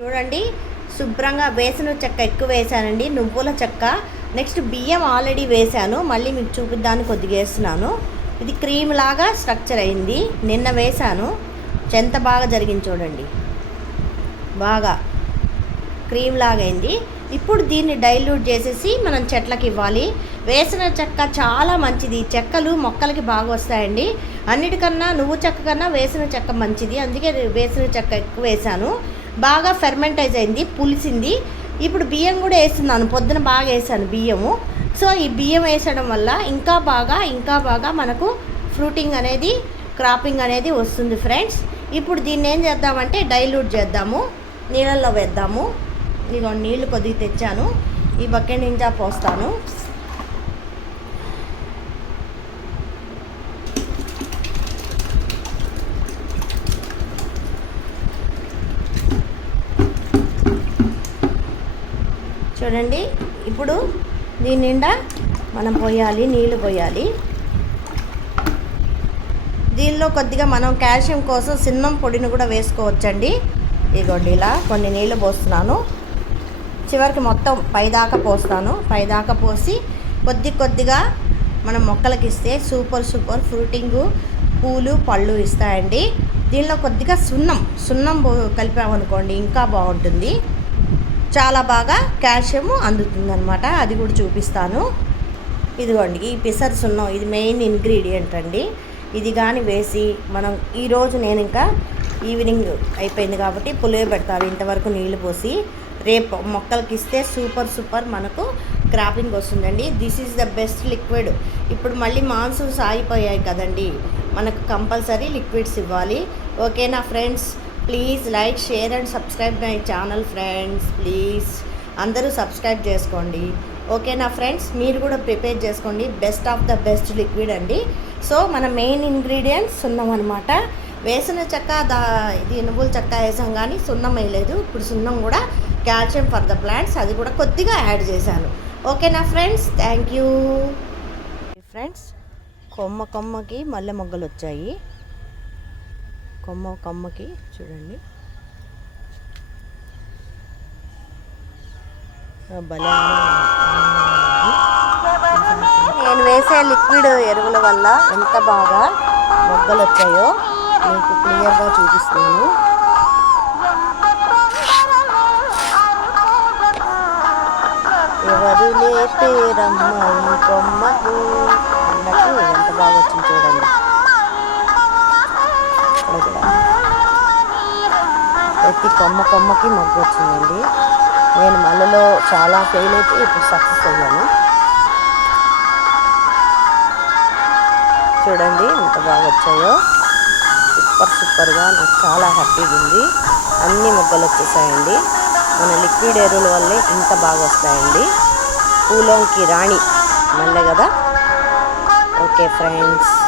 చూడండి. శుభ్రంగా వేసిన చెక్క ఎక్కువ వేసానండి. నువ్వుల చెక్క. నెక్స్ట్ బియ్యం ఆల్రెడీ వేసాను. మళ్ళీ మీకు చూపిద్దానికి కొద్దిగా వేస్తున్నాను. ఇది క్రీమ్ లాగా స్ట్రక్చర్ అయింది. నిన్న వేసాను. ఎంత బాగా జరిగింది చూడండి. బాగా క్రీమ్ లాగా అయింది. ఇప్పుడు దీన్ని డైల్యూట్ చేసేసి మనం చెట్లకి ఇవ్వాలి. వేసిన చెక్క చాలా మంచిది. చెక్కలు మొక్కలకి బాగా వస్తాయండి. అన్నిటికన్నా నువ్వు చెక్క కన్నా వేసిన చెక్క మంచిది. అందుకే వేసిన చెక్క ఎక్కువ వేసాను. బాగా ఫెర్మెంటైజ్ అయింది పులిసింది. ఇప్పుడు బియ్యం కూడా వేస్తున్నాను పొద్దున బాగా వేసాను బియ్యము. సో ఈ బియ్యం వేసడం వల్ల ఇంకా బాగా ఇంకా బాగా మనకు ఫ్రూటింగ్ అనేది క్రాపింగ్ అనేది వస్తుంది ఫ్రెండ్స్ ఇప్పుడు దీన్ని ఏం చేద్దామంటే డైల్యూట్ చేద్దాము నీళ్ళల్లో వేద్దాము. ఇదిగో నీళ్ళు కొద్దిగా తెచ్చాను. ఈ బకెట్ నింజా పోస్తాను. చూడండి. ఇప్పుడు దీని నిండా మనం పోయాలి నీళ్ళు పోయాలి. దీనిలో కొద్దిగా మనం కాల్షియం కోసం సిన్నం పొడిని కూడా వేసుకోవచ్చండి. ఇదిగోండి ఇలా కొన్ని నీళ్ళు పోస్తున్నాను. చివరికి మొత్తం పైదాకా పోస్తాను. పైదాకా పోసి కొద్ది కొద్దిగా మనం మొక్కలకి ఇస్తే సూపర్ సూపర్ ఫ్రూటింగు పూలు పళ్ళు ఇస్తాయండి. దీనిలో కొద్దిగా సున్నం సున్నం పో- కలిపామనుకోండి ఇంకా బాగుంటుంది. చాలా బాగా కాల్షియం అందుతుందనమాట అది కూడా చూపిస్తాను. ఇదిగోండి ఈ పిసర్ సున్నం ఇది మెయిన్ ఇంగ్రీడియంట్ అండి. ఇది కానీ వేసి మనం ఈరోజు నేను ఇంకా ఈవినింగ్ అయిపోయింది కాబట్టి పులియబెడతాను ఇంతవరకు నీళ్ళు పోసి రేపు మొక్కలకి ఇస్తే సూపర్ సూపర్ మనకు క్రాపింగ్ వస్తుందండి. This is the best liquid ఇప్పుడు మళ్ళీ మాన్సూన్స్ ఆగిపోయాయి కదండి. మనకు కంపల్సరీ లిక్విడ్స్ ఇవ్వాలి. ఓకేనా friends? Please like share and subscribe my channel friends please. అందరూ సబ్స్క్రైబ్ చేసుకోండి. ఓకేనా ఫ్రెండ్స్ మీరు కూడా ప్రిపేర్ చేసుకోండి. Best of the best liquid అండి. సో మన మెయిన్ ఇంగ్రీడియంట్స్ సున్నం అనమాట వేసిన చెక్క దా ఇది నువ్వుల చెక్క వేసాం కానీ సున్నం వేయలేదు. ఇప్పుడు సున్నం కూడా కాల్షియం ఫర్ ద ప్లాంట్స్ అది కూడా కొద్దిగా యాడ్ చేశాను. ఓకేనా ఫ్రెండ్స్ థ్యాంక్ యూ. ఫ్రెండ్స్ కొమ్మ కొమ్మకి మల్లె మొగ్గలు వచ్చాయి కొమ్మ కొమ్మకి చూడండి. భలే నేను వేసే లిక్విడ్ ఎరువుల వల్ల ఎంత బాగా మొగ్గలు వచ్చాయో మీకు క్లియర్గా చూపిస్తాను ఎవరు లేపేరమ్మ ఈ కొమ్మకు. అన్నట్టు ఎంత బాగా వచ్చింది చూడండి. ప్రతి కొమ్మ కొమ్మకి మొగ్గు వచ్చిందండి. నేను మళ్ళలో చాలా ఫెయిల్ అయితే ఇప్పుడు సక్సెస్ అయ్యాను. చూడండి ఎంత బాగా వచ్చాయో. సూపర్ సూపర్గా నాకు చాలా హ్యాపీగా ఉంది. అన్ని మొగ్గలు వచ్చేసాయండి. మన లిక్విడ్ ఎరువుల వల్లే ఇంత బాగా వస్తాయండి. పూలోంకి రాణి మళ్ళీ కదా? Okay friends